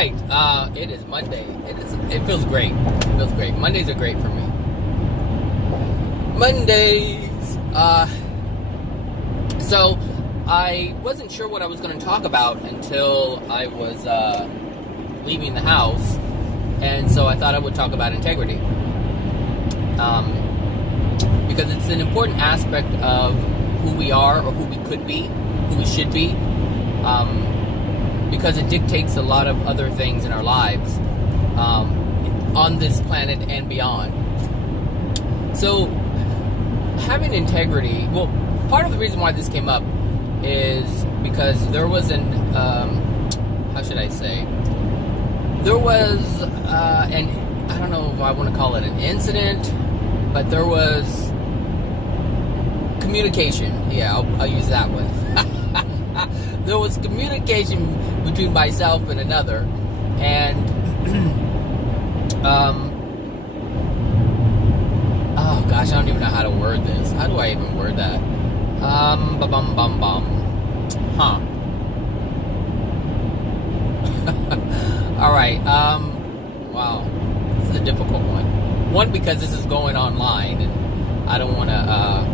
right. It is Monday. It feels great. It feels great. Mondays are great for me. Mondays. So I wasn't sure what I was going to talk about until I was leaving the house, and so I thought I would talk about integrity, because it's an important aspect of who we are, or who we could be, who we should be. Because it dictates a lot of other things in our lives, on this planet and beyond. So, having integrity, well, part of the reason why this came up is because there was how should I say, there was I don't know if I want to call it an incident, but there was communication. Yeah, I'll use that one. There was communication between myself and another, and oh gosh, I don't even know how to word this. How do I even word that? Huh. All right. Wow, this is a difficult one. One, because this is going online, and I don't want to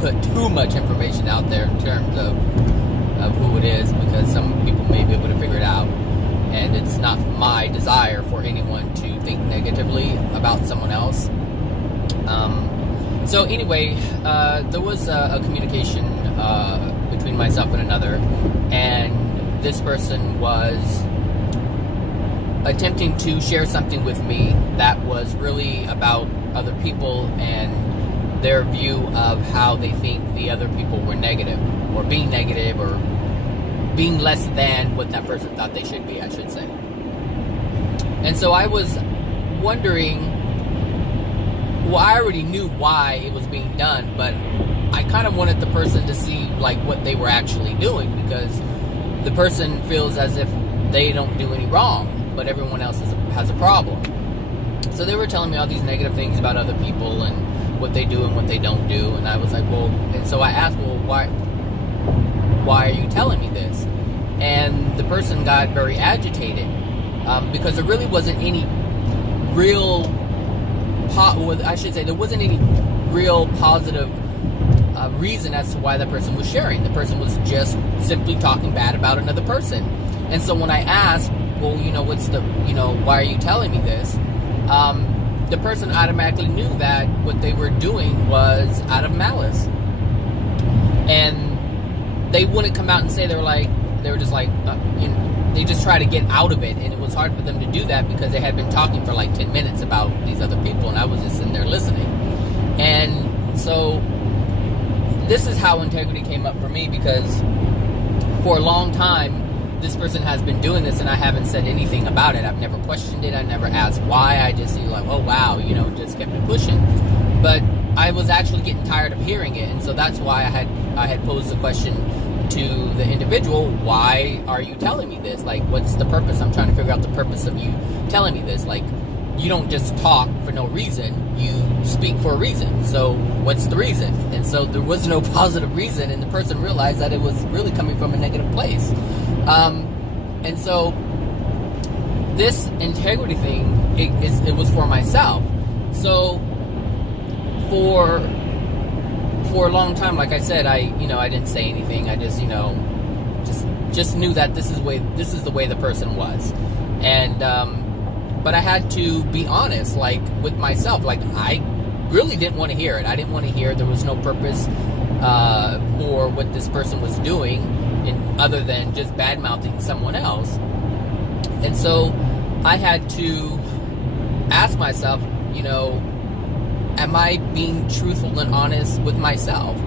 put too much information out there in terms of who it is, because some people may be able to figure it out, and it's not my desire for anyone to think negatively about someone else. So anyway, there was a communication between myself and another, and this person was attempting to share something with me that was really about other people and their view of how they think the other people were negative, or being negative, or being less than what that person thought they should be, I should say. And so I was wondering, well, I already knew why it was being done, but I kind of wanted the person to see like what they were actually doing, because the person feels as if they don't do any wrong, but everyone else has a problem. So they were telling me all these negative things about other people and what they do and what they don't do, and I was like, well, and so I asked, well, why are you telling me this? And the person got very agitated, because there really wasn't any real there wasn't any real positive reason as to why that person was sharing. The person was just simply talking bad about another person. And so when I asked, well, why are you telling me this? The person automatically knew that what they were doing was out of malice. And they wouldn't come out and say, they were just like, they just try to get out of it. And it was hard for them to do that because they had been talking for like 10 minutes about these other people, and I was just sitting there listening. And so this is how integrity came up for me, because for a long time, this person has been doing this, and I haven't said anything about it. I've never questioned it. I never asked why. I just like, oh wow, just kept it pushing. But I was actually getting tired of hearing it, and so that's why I had posed the question to the individual: why are you telling me this? Like, what's the purpose? I'm trying to figure out the purpose of you telling me this. Like, you don't just talk for no reason. You speak for a reason. So what's the reason? And so there was no positive reason, and the person realized that it was really coming from a negative place. And so this integrity thing, it was for myself. So for a long time, like I said, I didn't say anything. I just just knew that this is the way the person was. And but I had to be honest, like, with myself. Like, I really didn't want to hear it. I didn't want to hear. There was no purpose for what this person was doing, other than just bad-mouthing someone else. And so I had to ask myself, am I being truthful and honest with myself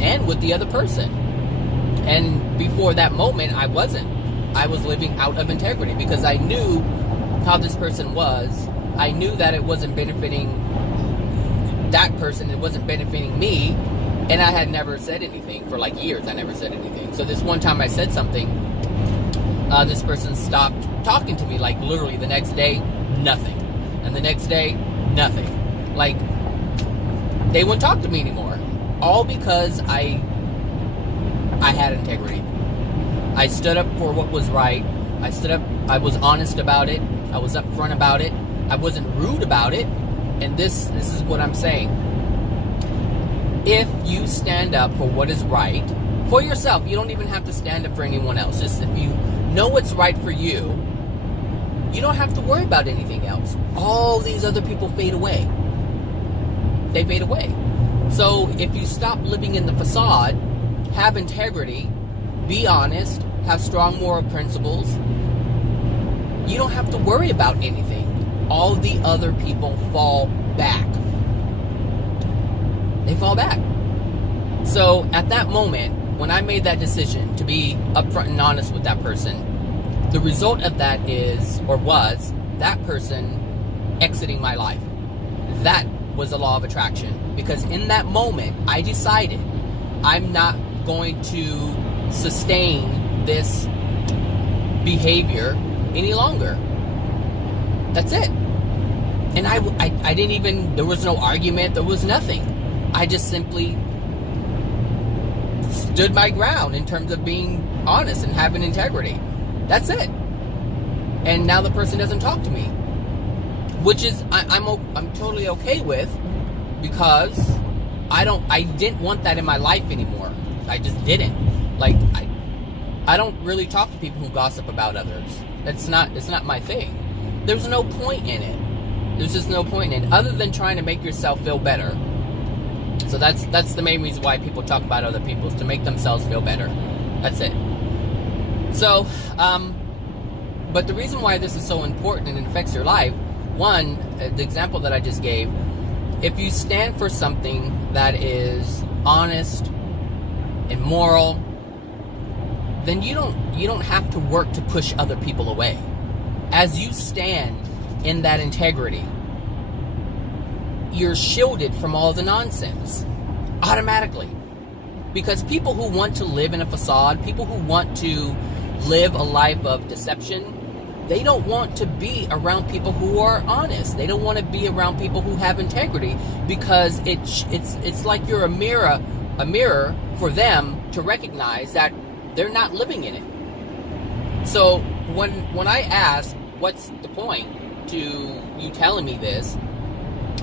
and with the other person? And before that moment, I wasn't. I was living out of integrity, because I knew how this person was. I knew that it wasn't benefiting that person. It wasn't benefiting me. And I had never said anything for like years. I never said anything. So this one time I said something, this person stopped talking to me, like literally the next day, nothing. And the next day, nothing. Like, they wouldn't talk to me anymore. All because I had integrity. I stood up for what was right. I stood up I was honest about it. I was upfront about it. I wasn't rude about it. And this is what I'm saying. If you stand up for what is right for yourself, you don't even have to stand up for anyone else. Just if you know what's right for you, you don't have to worry about anything else. All these other people fade away. They fade away. So if you stop living in the facade, have integrity, be honest, have strong moral principles, you don't have to worry about anything. All the other people fall back. They fall back. So at that moment, when I made that decision to be upfront and honest with that person, the result of that was that person exiting my life. That was the law of attraction. Because in that moment, I decided I'm not going to sustain this behavior any longer. That's it. And I didn't even, there was no argument, there was nothing. I just simply stood my ground in terms of being honest and having integrity. That's it. And now the person doesn't talk to me, which is I'm totally okay with, because I didn't want that in my life anymore. I just didn't. Like I don't really talk to people who gossip about others. It's not my thing. There's no point in it. There's just no point in it other than trying to make yourself feel better. So that's the main reason why people talk about other people, is to make themselves feel better. That's it. So, but the reason why this is so important and it affects your life, one, the example that I just gave, if you stand for something that is honest and moral, then you don't have to work to push other people away. As you stand in that integrity, you're shielded from all the nonsense automatically. Because people who want to live in a facade, people who want to live a life of deception, they don't want to be around people who are honest. They don't want to be around people who have integrity, because it's like you're a mirror for them to recognize that they're not living in it. So when I ask, what's the point to you telling me this,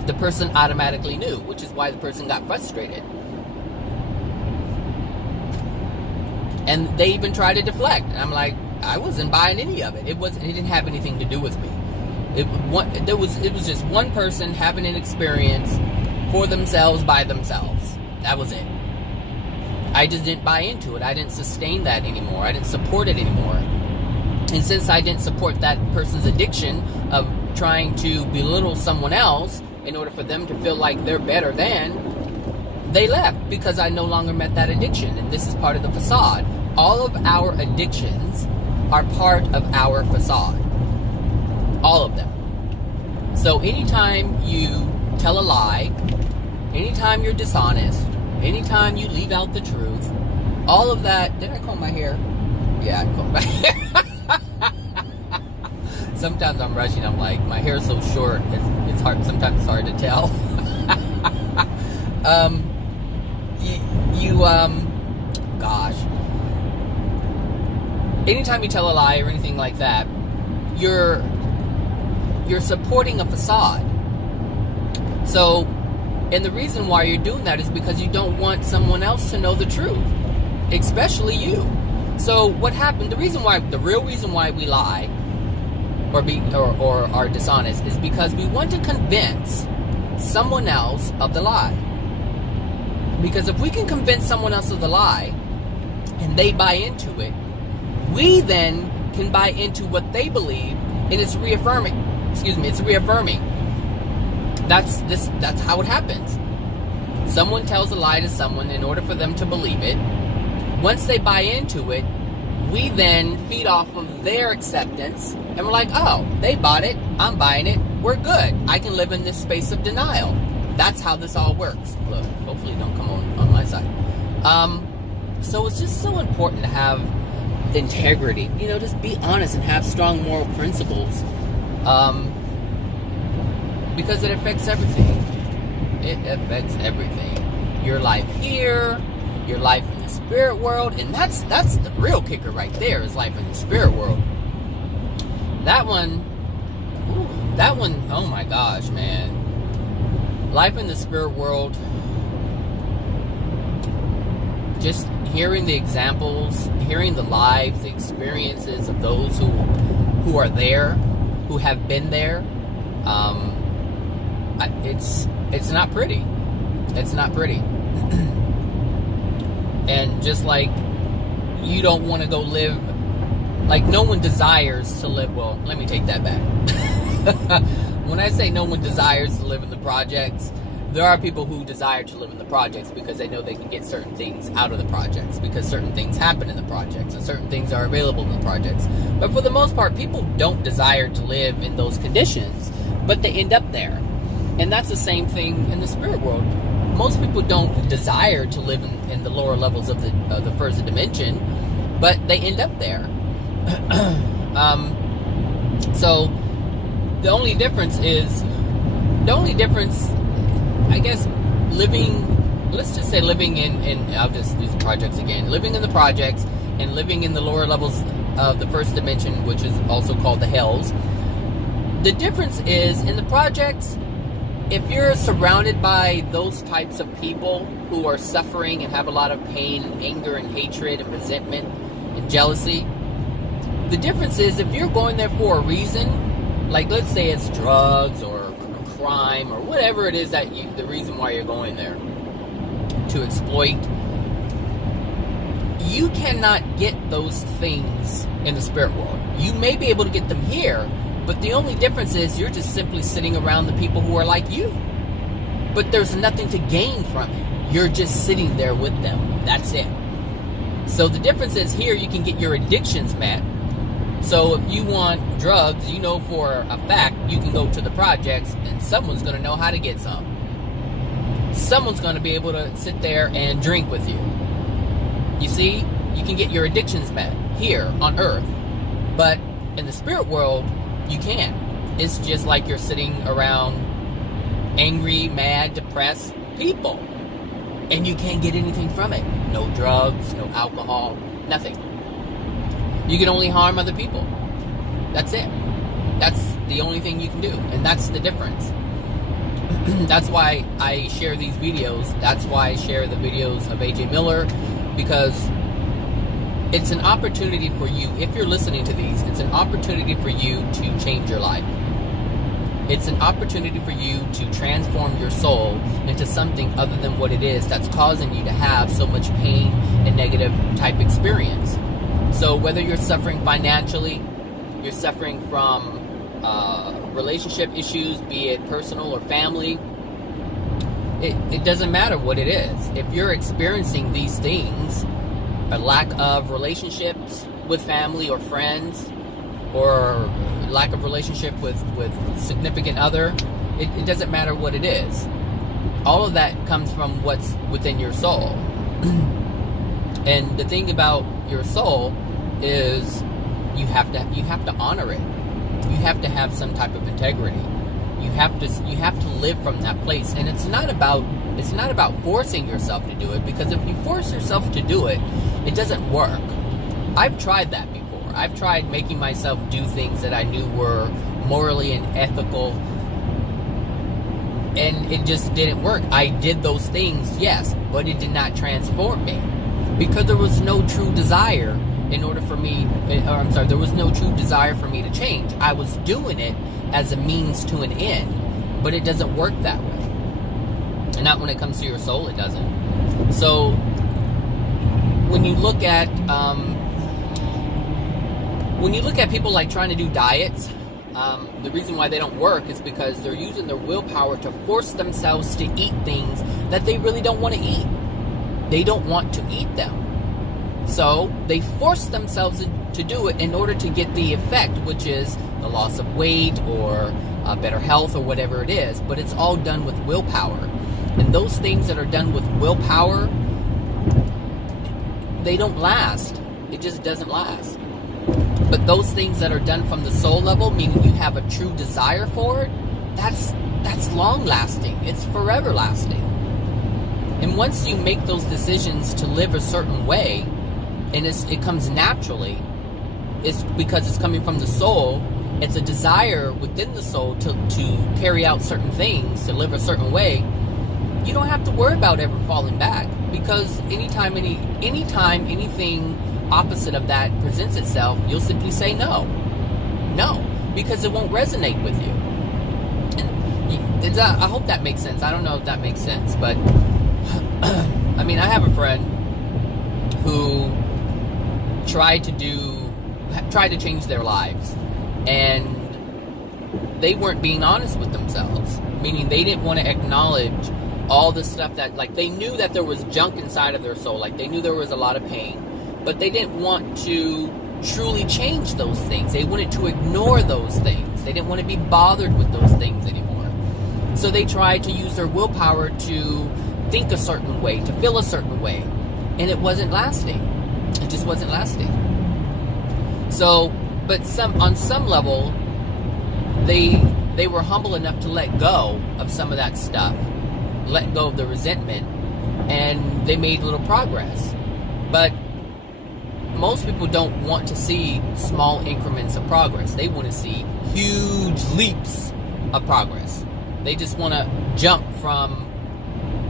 the person automatically knew, which is why the person got frustrated. And they even tried to deflect. And I'm like, I wasn't buying any of it. It didn't have anything to do with me. It was just one person having an experience for themselves by themselves. That was it. I just didn't buy into it. I didn't sustain that anymore. I didn't support it anymore. And since I didn't support that person's addiction of trying to belittle someone else in order for them to feel like they're better than, they left, because I no longer met that addiction. And this is part of the facade. All of our addictions are part of our facade. All of them. So anytime you tell a lie, anytime you're dishonest, anytime you leave out the truth, all of that. Did I comb my hair? Yeah, I combed my hair. Sometimes I'm rushing. I'm like, my hair's so short. It's hard. Sometimes it's hard to tell. Gosh. Anytime you tell a lie or anything like that, you're supporting a facade. So, and the reason why you're doing that is because you don't want someone else to know the truth, especially you. So what happened? The real reason why we lie or are dishonest is because we want to convince someone else of the lie. Because if we can convince someone else of the lie and they buy into it, we then can buy into what they believe, and it's reaffirming. It's reaffirming. That's how it happens. Someone tells a lie to someone in order for them to believe it. Once they buy into it, we then feed off of their acceptance, and we're like, oh, they bought it, I'm buying it, we're good. I can live in this space of denial. That's how this all works. Look, hopefully don't come on my side. So it's just so important to have integrity. Just be honest and have strong moral principles. Because it affects everything. It affects everything. Your life here, your life in spirit world, and that's the real kicker right there, is life in the spirit world. that one, oh my gosh, man. Life in the spirit world, just hearing the examples, hearing the lives, the experiences of those who are there, who have been there, it's not pretty. It's not pretty. And just like you don't want to go live, like no one desires to live, well, let me take that back. When I say no one desires to live in the projects, there are people who desire to live in the projects because they know they can get certain things out of the projects, because certain things happen in the projects and certain things are available in the projects. But for the most part, people don't desire to live in those conditions, but they end up there. And that's the same thing in the spirit world. Most people don't desire to live in the lower levels of the first dimension, but they end up there. So the only difference, I guess, let's just say living in I'll just use projects again, living in the projects and living in the lower levels of the first dimension, which is also called the hells. The difference is, in the projects, if you're surrounded by those types of people who are suffering and have a lot of pain and anger and hatred and resentment and jealousy, the difference is, if you're going there for a reason, like let's say it's drugs or crime or whatever it is that the reason why you're going there, to exploit, you cannot get those things in the spirit world. You may be able to get them here, but the only difference is you're just simply sitting around the people who are like you. But there's nothing to gain from it. You're just sitting there with them. That's it. So the difference is, here you can get your addictions met. So if you want drugs, you know for a fact you can go to the projects and someone's going to know how to get some. Someone's going to be able to sit there and drink with you. You see, you can get your addictions met here on Earth. But in the spirit world, you can't. It's just like you're sitting around angry, mad, depressed people. And you can't get anything from it. No drugs, no alcohol, nothing. You can only harm other people. That's it. That's the only thing you can do. And that's the difference. That's why I share these videos. That's why I share the videos of AJ Miller. Because it's an opportunity for you, if you're listening to these, it's an opportunity for you to change your life. It's an opportunity for you to transform your soul into something other than what it is that's causing you to have so much pain and negative type experience. So whether you're suffering financially, you're suffering from relationship issues, be it personal or family, it doesn't matter what it is. If you're experiencing these things, a lack of relationships with family or friends, or lack of relationship with significant other, it doesn't matter what it is. All of that comes from what's within your soul. And the thing about your soul is you have to honor it. You have to have some type of integrity. You have to live from that place. And it's not about forcing yourself to do it, because if you force yourself to do it, it doesn't work. I've tried that before. I've tried making myself do things that I knew were morally and ethical, and it just didn't work. I did those things, yes, but it did not transform me, because there was no true desire there was no true desire for me to change. I was doing it as a means to an end, but it doesn't work that way. And not when it comes to your soul, it doesn't. So when you look at people like trying to do diets, the reason why they don't work is because they're using their willpower to force themselves to eat things that they really don't want to eat. They don't want to eat them. So they force themselves to do it in order to get the effect, which is the loss of weight or better health or whatever it is. But it's all done with willpower. And those things that are done with willpower, they don't last. It just doesn't last. But those things that are done from the soul level, meaning you have a true desire for it, that's long lasting. It's forever lasting. And once you make those decisions to live a certain way, and it comes naturally, it's because it's coming from the soul, it's a desire within the soul to carry out certain things, to live a certain way, you don't have to worry about ever falling back, because anytime anything opposite of that presents itself, you'll simply say no, because it won't resonate with you. And I hope that makes sense. I don't know if that makes sense, but I mean, I have a friend who tried to change their lives, and they weren't being honest with themselves, meaning they didn't want to acknowledge all the stuff that, like, they knew that there was junk inside of their soul, like they knew there was a lot of pain, but they didn't want to truly change those things. They wanted to ignore those things. They didn't want to be bothered with those things anymore. So they tried to use their willpower to think a certain way, to feel a certain way, and it wasn't lasting. It just wasn't lasting. So, but on some level, they were humble enough to let go of some of that stuff, let go of the resentment, and they made little progress. But most people don't want to see small increments of progress. They want to see huge leaps of progress. They just want to jump from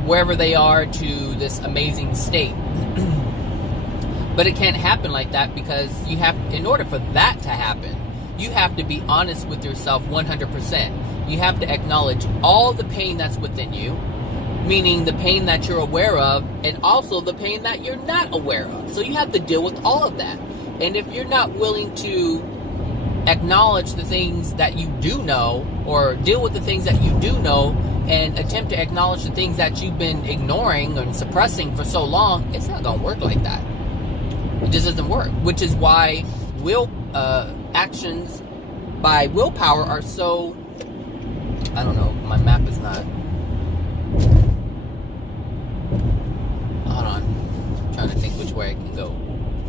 wherever they are to this amazing state. But it can't happen like that, because in order for that to happen, you have to be honest with yourself 100%. You have to acknowledge all the pain that's within you, meaning the pain that you're aware of, and also the pain that you're not aware of. So you have to deal with all of that. And if you're not willing to acknowledge the things that you do know, or deal with the things that you do know, and attempt to acknowledge the things that you've been ignoring and suppressing for so long, it's not going to work like that. It just doesn't work, which is why actions by willpower are so, I don't know, my map is not, hold on, I'm trying to think which way I can go.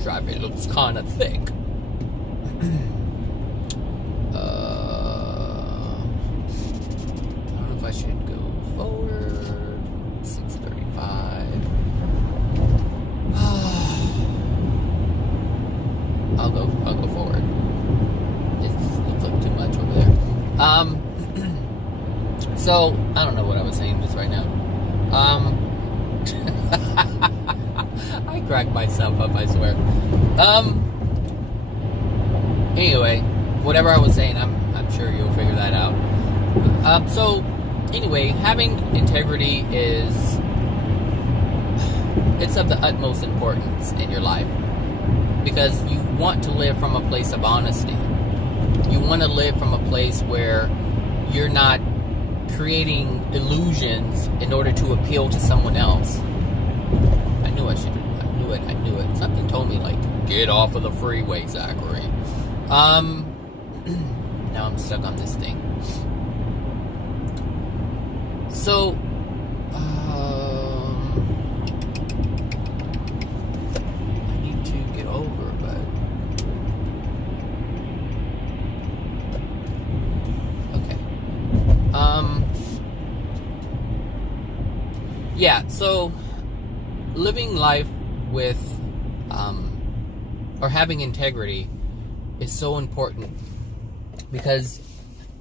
Drive it looks kind of thick. I don't know if I should go forward. 635. I'll go forward. It looks like too much over there. So I don't know what I was saying just right now. I crack myself up, I swear. Anyway, whatever I was saying, I'm sure you'll figure that out. So anyway, having integrity it's of the utmost importance in your life, because you want to live from a place of honesty. You want to live from a place where you're not creating illusions in order to appeal to someone else. I knew it. Something told me, like, get off of the freeway, Zachary. Now I'm stuck on this thing. So, I need to get over, but okay. Yeah. So, living life with, or having integrity is so important, because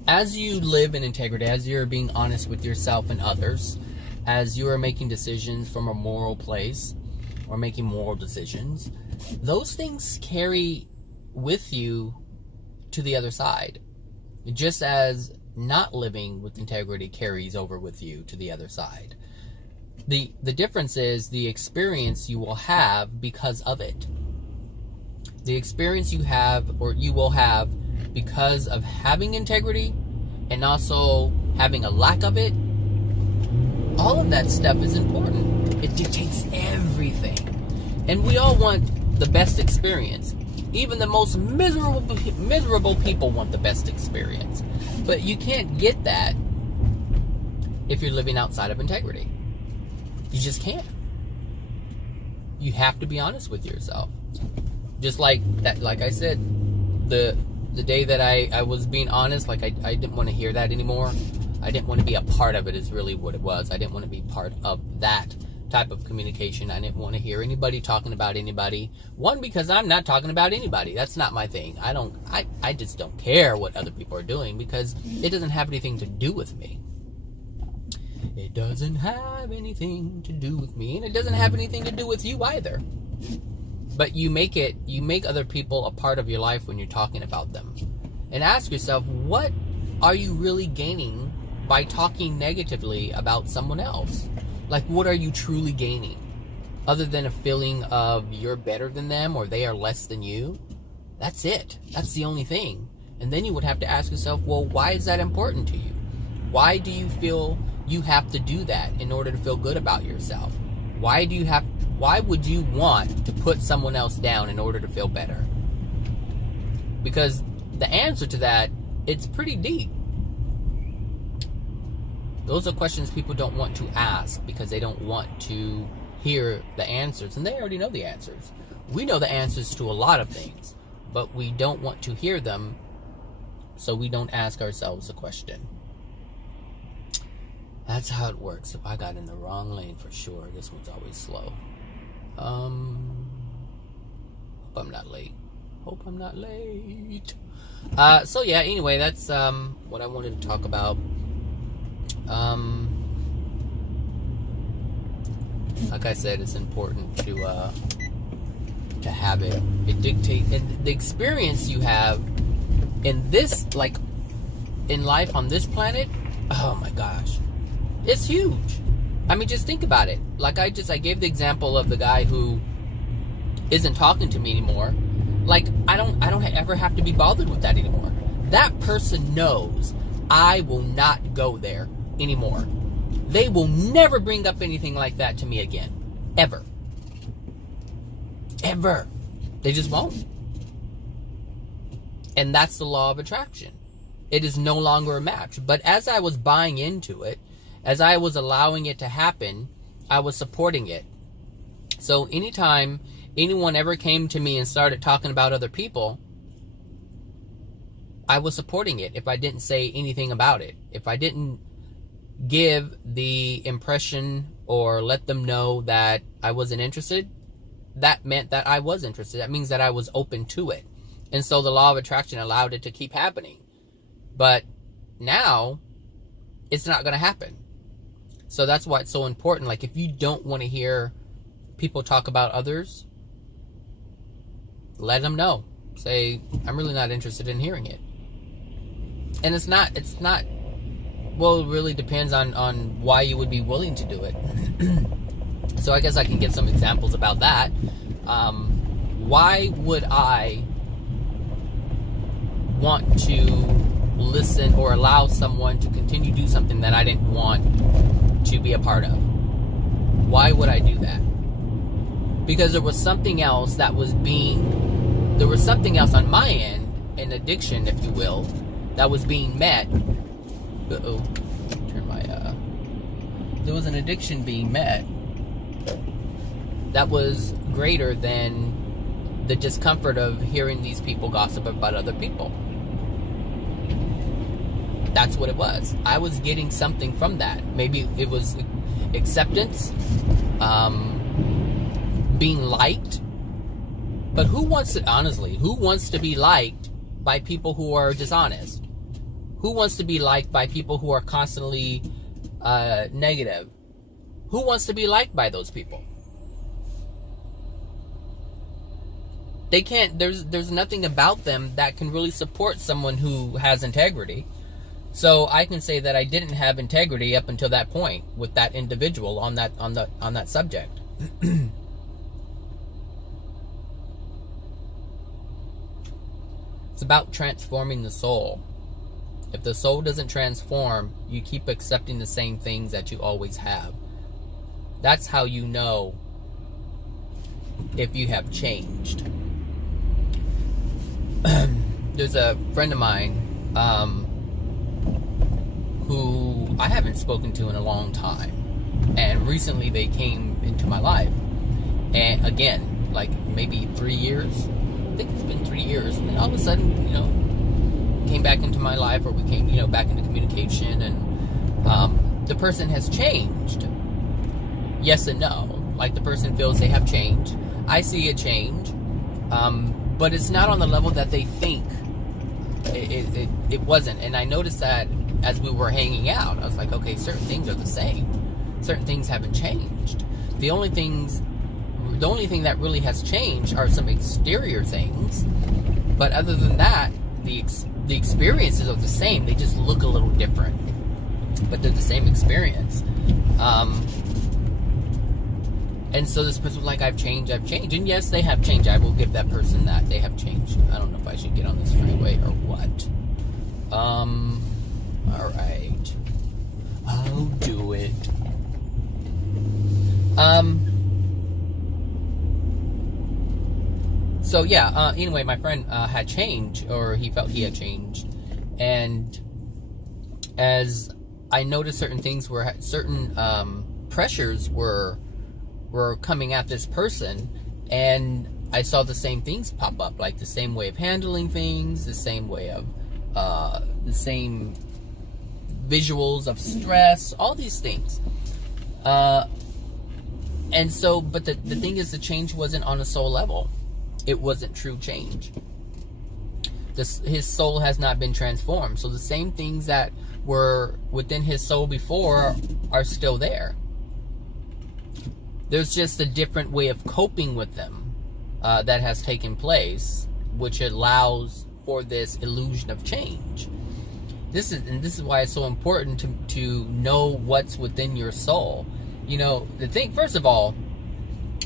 as you live in integrity, as you're being honest with yourself and others, as you are making decisions from a moral place, or making moral decisions, those things carry with you to the other side, just as not living with integrity carries over with you to the other side. The difference is the experience you will have because of it. The experience you have, or you will have, because of having integrity, and also having a lack of it, all of that stuff is important. It dictates everything. And we all want the best experience. Even the most miserable people want the best experience. But you can't get that if you're living outside of integrity. You just can't. You have to be honest with yourself. Just like that, like I said, the day that I was being honest, like I didn't want to hear that anymore. I didn't want to be a part of it, is really what it was. I didn't want to be part of that type of communication. I didn't want to hear anybody talking about anybody. One, because I'm not talking about anybody. That's not my thing. I just don't care what other people are doing, because it doesn't have anything to do with me. It doesn't have anything to do with me, and it doesn't have anything to do with you either. But you make other people a part of your life when you're talking about them. And ask yourself, what are you really gaining by talking negatively about someone else? Like, what are you truly gaining? Other than a feeling of you're better than them or they are less than you? That's it. That's the only thing. And then you would have to ask yourself, well, why is that important to you? Why do you feel you have to do that in order to feel good about yourself? Why would you want to put someone else down in order to feel better? Because the answer to that, it's pretty deep. Those are questions people don't want to ask because they don't want to hear the answers. And they already know the answers. We know the answers to a lot of things, but we don't want to hear them, so we don't ask ourselves the question. That's how it works. If I got in the wrong lane, for sure. This one's always slow. Hope I'm not late. So yeah, anyway, that's what I wanted to talk about. Like I said, it's important to have it. It dictates, and the experience you have in this, like, in life on this planet, oh my gosh, it's huge. I mean, just think about it. Like, I gave the example of the guy who isn't talking to me anymore. Like, I don't ever have to be bothered with that anymore. That person knows I will not go there anymore. They will never bring up anything like that to me again. Ever. Ever. They just won't. And that's the law of attraction. It is no longer a match. But as I was buying into it, as I was allowing it to happen, I was supporting it. So anytime anyone ever came to me and started talking about other people, I was supporting it if I didn't say anything about it. If I didn't give the impression or let them know that I wasn't interested, that meant that I was interested. That means that I was open to it. And so the law of attraction allowed it to keep happening. But now, it's not going to happen. So that's why it's so important. Like, if you don't want to hear people talk about others, let them know. Say, I'm really not interested in hearing it. And it's not, well, it really depends on why you would be willing to do it. So I guess I can give some examples about that. Why would I want to listen or allow someone to continue to do something that I didn't want to be a part of? Why would I do that? Because there was something else there was something else on my end, an addiction, if you will, that was being met. There was an addiction being met that was greater than the discomfort of hearing these people gossip about other people. That's what it was. I was getting something from that. Maybe it was acceptance, being liked. But who wants to be liked by people who are dishonest? Who wants to be liked by people who are constantly negative? Who wants to be liked by those people? They can't. There's nothing about them that can really support someone who has integrity. So I can say that I didn't have integrity up until that point with that individual on that subject. It's about transforming the soul. If the soul doesn't transform, you keep accepting the same things that you always have. That's how you know if you have changed. There's a friend of mine who I haven't spoken to in a long time. And recently they came into my life. And again, like maybe 3 years. I think it's been 3 years. And then all of a sudden, came back into my life, or we came, back into communication, and the person has changed. yes and no. Like, the person feels they have changed. I see a change, but it's not on the level that they think it wasn't. And I noticed that as we were hanging out. I was like, okay, certain things are the same. Certain things haven't changed. The only thing that really has changed are some exterior things. But other than that, the experiences are the same. They just look a little different, but they're the same experience. And so this person was like, I've changed. And yes, they have changed. I will give that person that. They have changed. I don't know if I should get on this freeway or what. Alright. I'll do it. So yeah, anyway, my friend had changed, or he felt he had changed. And as I noticed certain things were, certain pressures were coming at this person, and I saw the same things pop up, like the same way of handling things, the same way of the same visuals of stress, all these things. And so, but the thing is, the change wasn't on a soul level. It wasn't true change. His soul has not been transformed. So the same things that were within his soul before are still there. There's just a different way of coping with them that has taken place, which allows for this illusion of change. This is why it's so important to know what's within your soul. You know, the thing, first of all,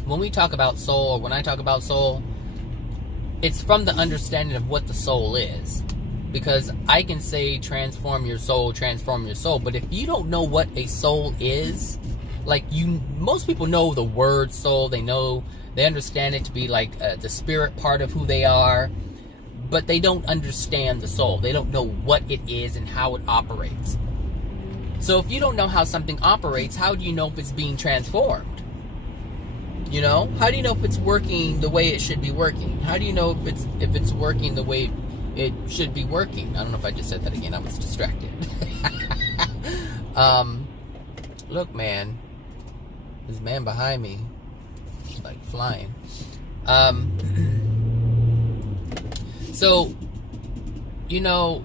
when we talk about soul, or when I talk about soul, it's from the understanding of what the soul is. Because I can say transform your soul, but if you don't know what a soul is, like, most people know the word soul, they understand it to be like the spirit part of who they are, but they don't understand the soul. They don't know what it is and how it operates. So if you don't know how something operates, how do you know if it's being transformed? You know, how do you know if it's working the way it should be working? How do you know if it's working the way it should be working? I don't know if I just said that again. I was distracted. Look, man, this man behind me is like flying. So, you know,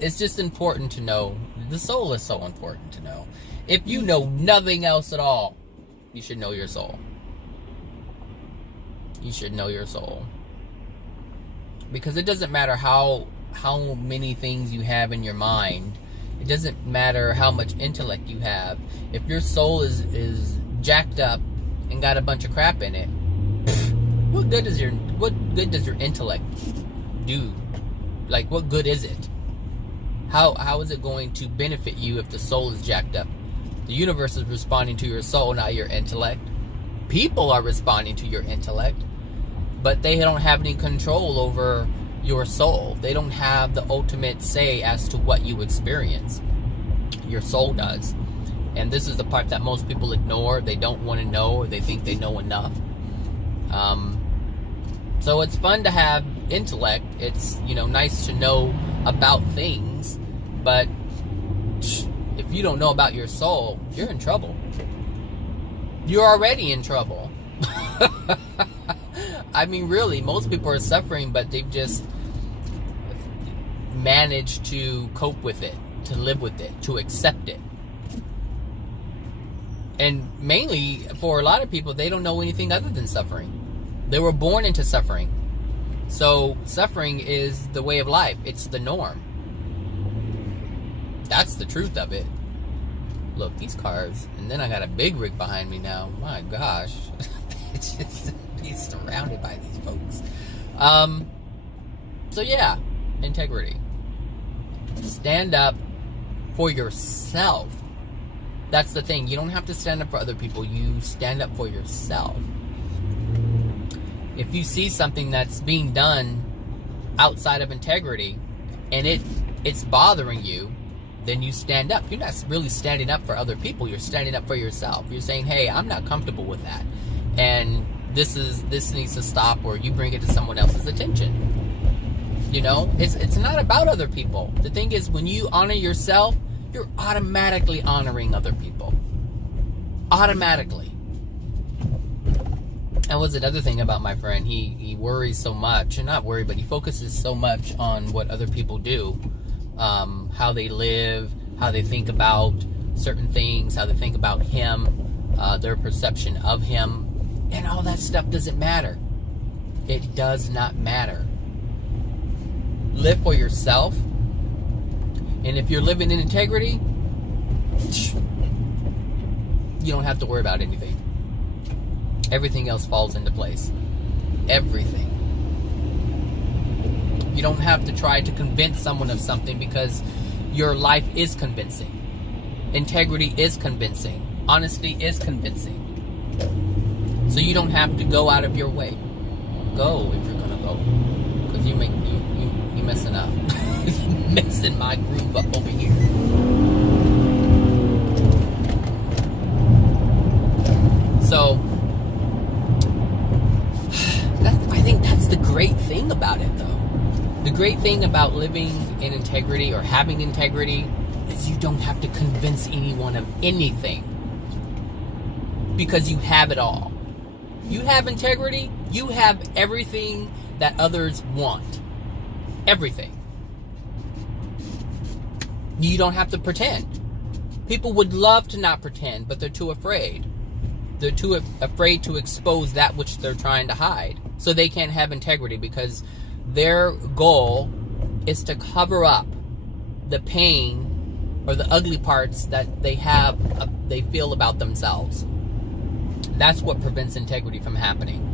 it's just important to know. The soul is so important to know. If you know nothing else at all, you should know your soul. You should know your soul. Because it doesn't matter how many things you have in your mind. It doesn't matter how much intellect you have. If your soul is jacked up and got a bunch of crap in it, what good does your intellect do? Like, what good is it? How is it going to benefit you if the soul is jacked up? The universe is responding to your soul, not your intellect. People are responding to your intellect, but they don't have any control over your soul. They don't have the ultimate say as to what you experience. Your soul does. And this is the part that most people ignore. They don't want to know, or they think they know enough. So it's fun to have intellect. It's, you know, nice to know about things, but if you don't know about your soul, you're in trouble. You're already in trouble. I mean, really, most people are suffering, but they've just managed to cope with it, to live with it, to accept it. And mainly, for a lot of people, they don't know anything other than suffering. They were born into suffering. So, suffering is the way of life. It's the norm. That's the truth of it. Look, these cars, and then I got a big rig behind me now. My gosh. It's just be surrounded by these folks. So yeah, integrity. Stand up for yourself. That's the thing. You don't have to stand up for other people. You stand up for yourself. If you see something that's being done outside of integrity and it's bothering you, then you stand up. You're not really standing up for other people. You're standing up for yourself. You're saying, hey, I'm not comfortable with that. And this needs to stop, or you bring it to someone else's attention. You know, it's not about other people. The thing is, when you honor yourself, you're automatically honoring other people. Automatically. That was another thing about my friend. He worries so much, and not worry, but he focuses so much on what other people do, how they live, how they think about certain things, how they think about him, their perception of him, and all that stuff doesn't matter. It does not matter. Live for yourself, and if you're living in integrity, you don't have to worry about anything. Everything else falls into place. Everything. You don't have to try to convince someone of something, because your life is convincing. Integrity is convincing. Honesty is convincing. So you don't have to go out of your way. Go if you're gonna go, because you messing up. You're messing my groove up over here. So I think that's the great thing about it, though. The great thing about living in integrity, or having integrity, is you don't have to convince anyone of anything, because you have it all. You have integrity, you have everything that others want. Everything. You don't have to pretend. People would love to not pretend, but they're too afraid. They're too afraid to expose that which they're trying to hide. So they can't have integrity, because their goal is to cover up the pain or the ugly parts that they feel about themselves. That's what prevents integrity from happening.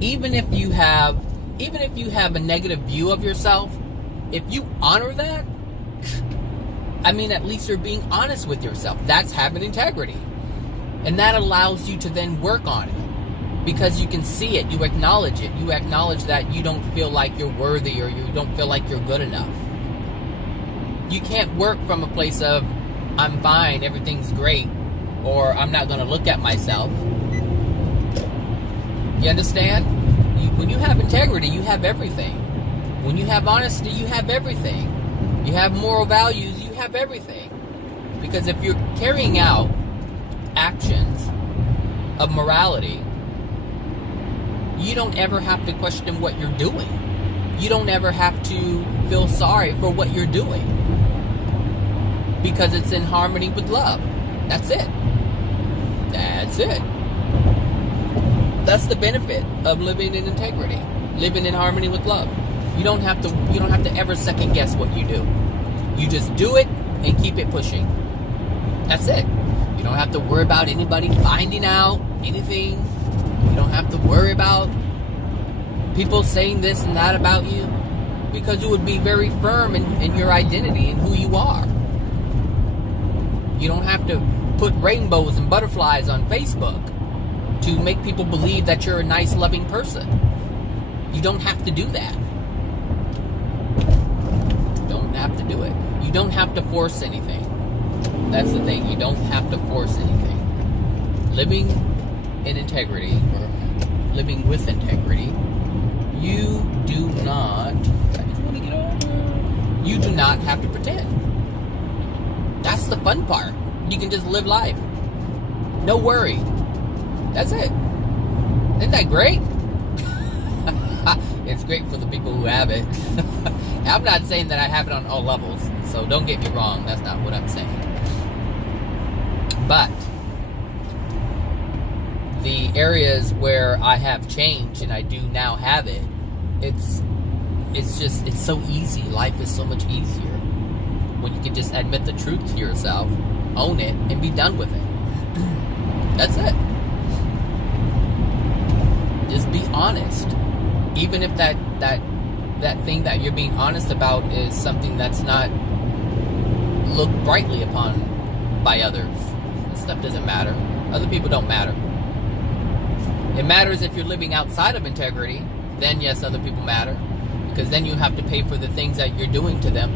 Even if you have a negative view of yourself, if you honor that, I mean, at least you're being honest with yourself. That's having integrity. And that allows you to then work on it, because you can see it, you acknowledge it. You acknowledge that you don't feel like you're worthy, or you don't feel like you're good enough. You can't work from a place of, I'm fine, everything's great, or I'm not going to look at myself. You understand? When you have integrity, you have everything. When you have honesty, you have everything. You have moral values, you have everything. Because if you're carrying out actions of morality, you don't ever have to question what you're doing. You don't ever have to feel sorry for what you're doing, because it's in harmony with love. That's it. That's it. That's the benefit of living in integrity, living in harmony with love. You don't have to ever second guess what you do. You just do it and keep it pushing. That's it. You don't have to worry about anybody finding out anything. You don't have to worry about people saying this and that about you, because you would be very firm in your identity and who you are. You don't have to put rainbows and butterflies on Facebook to make people believe that you're a nice, loving person. You don't have to do that. You don't have to do it. You don't have to force anything. That's the thing. You don't have to force anything. Living in integrity, or living with integrity, you do not, you do not have to pretend. That's the fun part. You can just live life. No worry. That's it. Isn't that great? It's great for the people who have it. I'm not saying that I have it on all levels, so don't get me wrong. That's not what I'm saying. But the areas where I have changed and I do now have it, it's so easy. Life is so much easier when you can just admit the truth to yourself, own it, and be done with it. That's it. Just be honest. Even if that thing that you're being honest about is something that's not looked brightly upon by others. That stuff doesn't matter. Other people don't matter. It matters if you're living outside of integrity. Then yes, other people matter, because then you have to pay for the things that you're doing to them.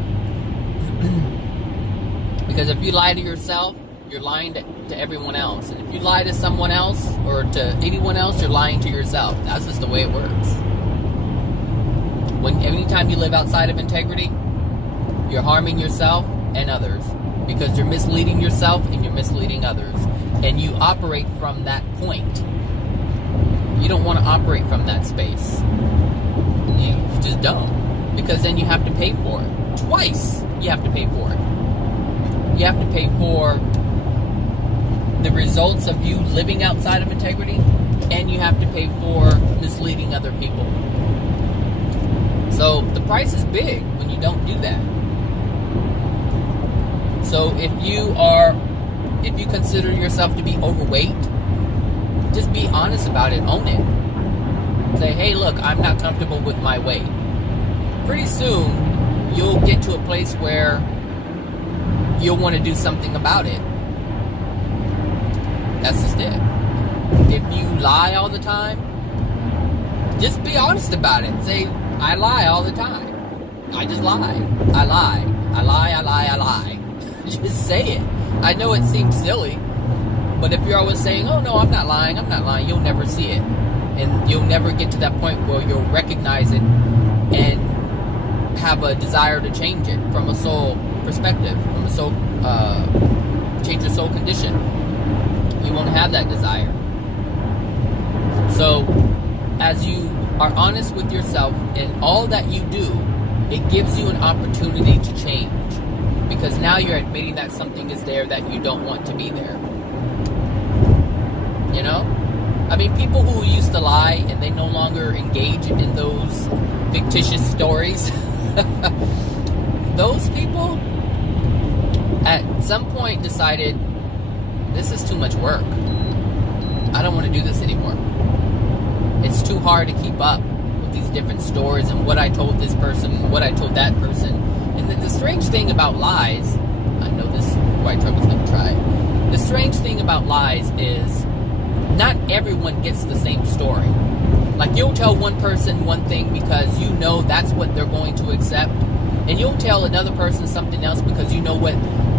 Because if you lie to yourself, you're lying to everyone else. And if you lie to someone else or to anyone else, you're lying to yourself. That's just the way it works. Anytime you live outside of integrity, you're harming yourself and others. because you're misleading yourself and you're misleading others, and you operate from that point. You don't want to operate from that space. You just don't, because then you have to pay for it twice. You have to pay for it. You have to pay for the results of you living outside of integrity, and you have to pay for misleading other people. So the price is big when you don't do that. So if you consider yourself to be overweight, just be honest about it, own it. Say, hey, look, I'm not comfortable with my weight. Pretty soon, you'll get to a place where you'll want to do something about it. That's just it. If you lie all the time, just be honest about it. Say, I lie all the time. I just lie. I lie. I lie, I lie, I lie. Just say it. I know it seems silly, but if you're always saying, oh no, I'm not lying, you'll never see it. And you'll never get to that point where you'll recognize it and have a desire to change it from a soul perspective, from a soul, change your soul condition. You won't have that desire. So, as you are honest with yourself in all that you do, it gives you an opportunity to change. Because now you're admitting that something is there that you don't want to be there. You know? I mean, people who used to lie and they no longer engage in those fictitious stories, those people at some point decided, this is too much work. I don't want to do this anymore. It's too hard to keep up with these different stories and what I told this person, what I told that person. And the strange thing about lies, I know this white truck is going to try. The strange thing about lies is not everyone gets the same story. Like, you'll tell one person one thing because you know that's what they're going to accept. And you'll tell another person something else because you know what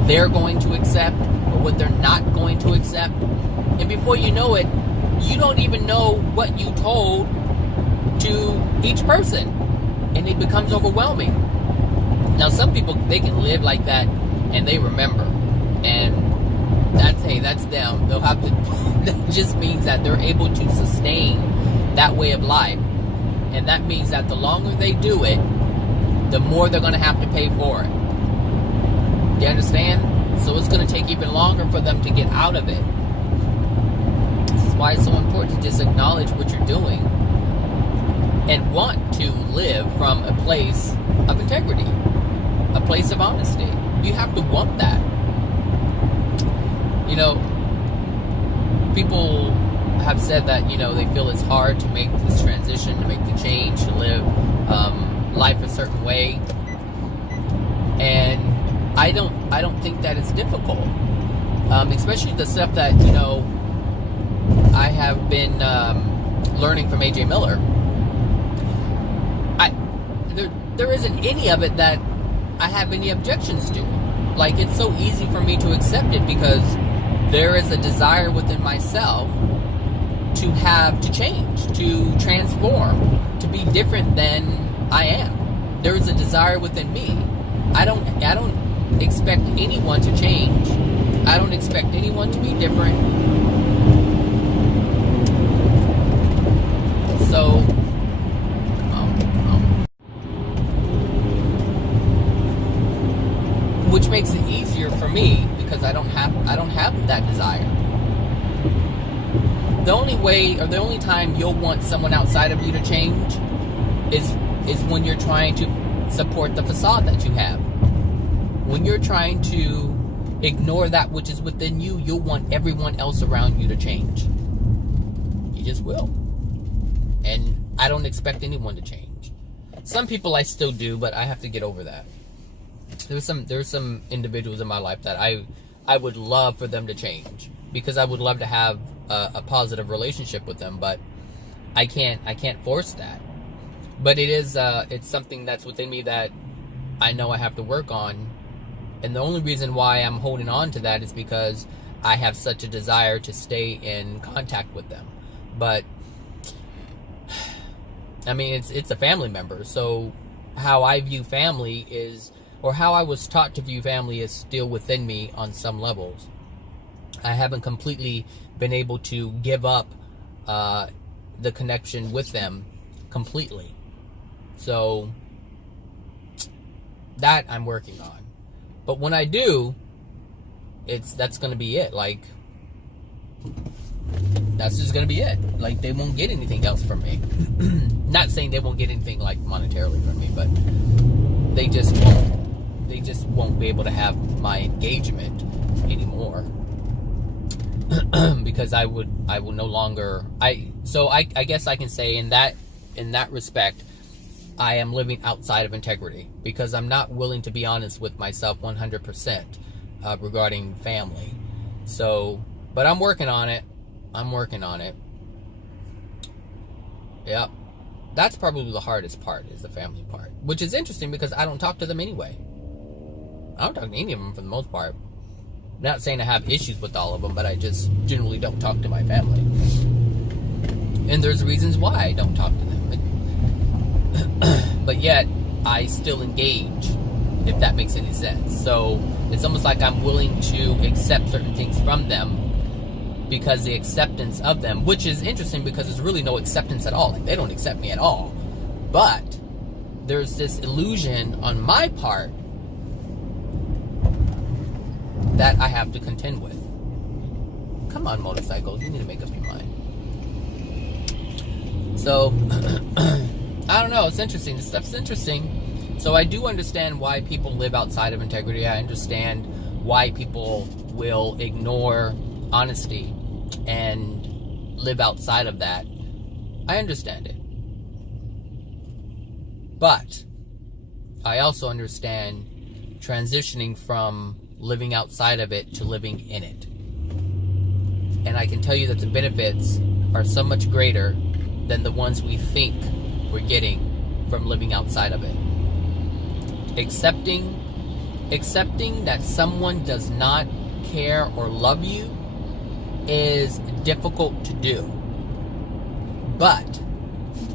they're going to accept or what they're not going to accept. And before you know it, you don't even know what you told to each person. And it becomes overwhelming. Now, some people, they can live like that and they remember. And that's them. They'll have to, that just means that they're able to sustain that way of life. And that means that the longer they do it, the more they're going to have to pay for it. Do you understand? So it's going to take even longer for them to get out of it. This is why it's so important to just acknowledge what you're doing and want to live from a place of integrity, a place of honesty. You have to want that. You know, people have said that, you know, they feel it's hard to make this transition, to make the change, to live life a certain way. And I don't think that it's difficult. Especially the stuff that, you know, I have been learning from AJ Miller. There isn't any of it that I have any objections to. Like, it's so easy for me to accept it because there is a desire within myself to change, to transform, to be different than I am. There is a desire within me. I don't expect anyone to change. I don't expect anyone to be different. So, which makes it easier for me because I don't have that desire. The only way, or the only time you'll want someone outside of you to change is when you're trying to support the facade that you have. When you're trying to ignore that which is within you, you'll want everyone else around you to change. You just will. And I don't expect anyone to change. Some people I still do, but I have to get over that. There's some individuals in my life that I would love for them to change because I would love to have a positive relationship with them, but I can't force that. But it is it's something that's within me that I know I have to work on, and the only reason why I'm holding on to that is because I have such a desire to stay in contact with them. But I mean, it's a family member, so how I view family is or how I was taught to view family is still within me on some levels. I haven't completely been able to give up the connection with them completely. So that I'm working on. But when I do, that's going to be it. Like, that's just going to be it. Like, they won't get anything else from me. Not saying they won't get anything like monetarily from me, but they just won't be able to have my engagement anymore. Because I will no longer, I guess I can say in that respect, I am living outside of integrity, because I'm not willing to be honest with myself 100% regarding family. So, but I'm working on it. Yep. That's probably the hardest part, is the family part, which is interesting because I don't talk to them anyway. I don't talk to any of them for the most part. I'm not saying I have issues with all of them, but I just generally don't talk to my family. And there's reasons why I don't talk to them. But yet, I still engage, if that makes any sense. So, it's almost like I'm willing to accept certain things from them because the acceptance of them, which is interesting because there's really no acceptance at all. Like, they don't accept me at all. But there's this illusion on my part that I have to contend with. Come on, motorcycles, you need to make up your mind. So, I don't know, it's interesting. This stuff's interesting. So I do understand why people live outside of integrity. I understand why people will ignore honesty and live outside of that. I understand it. But I also understand transitioning from living outside of it to living in it. And I can tell you that the benefits are so much greater than the ones we think we're getting from living outside of it. Accepting that someone does not care or love you is difficult to do. But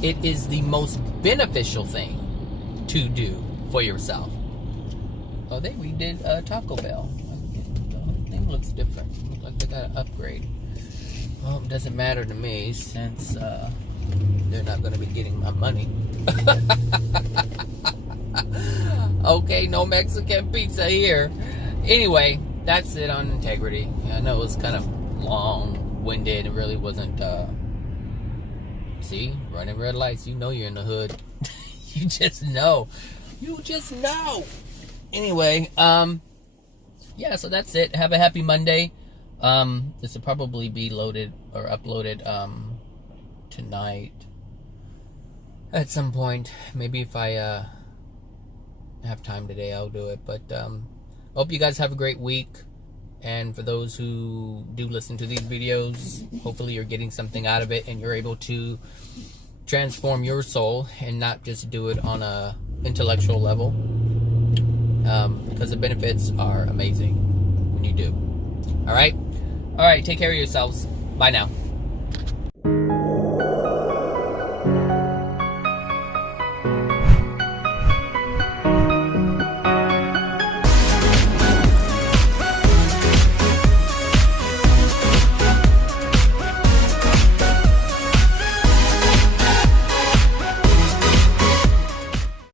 it is the most beneficial thing to do for yourself. Oh, they redid Taco Bell. The whole thing looks different. Looks like they got an upgrade. Well, it doesn't matter to me since they're not going to be getting my money. Okay, no Mexican pizza here. Anyway, that's it on integrity. I know it was kind of long-winded. It really wasn't. See, running red lights. You know you're in the hood. You just know. Anyway, yeah, so that's it. Have a happy Monday. This will probably be loaded or uploaded tonight at some point. Maybe if I have time today, I'll do it. But hope you guys have a great week. And for those who do listen to these videos, hopefully you're getting something out of it and you're able to transform your soul and not just do it on a intellectual level. Because the benefits are amazing when you do. Alright, take care of yourselves. Bye now.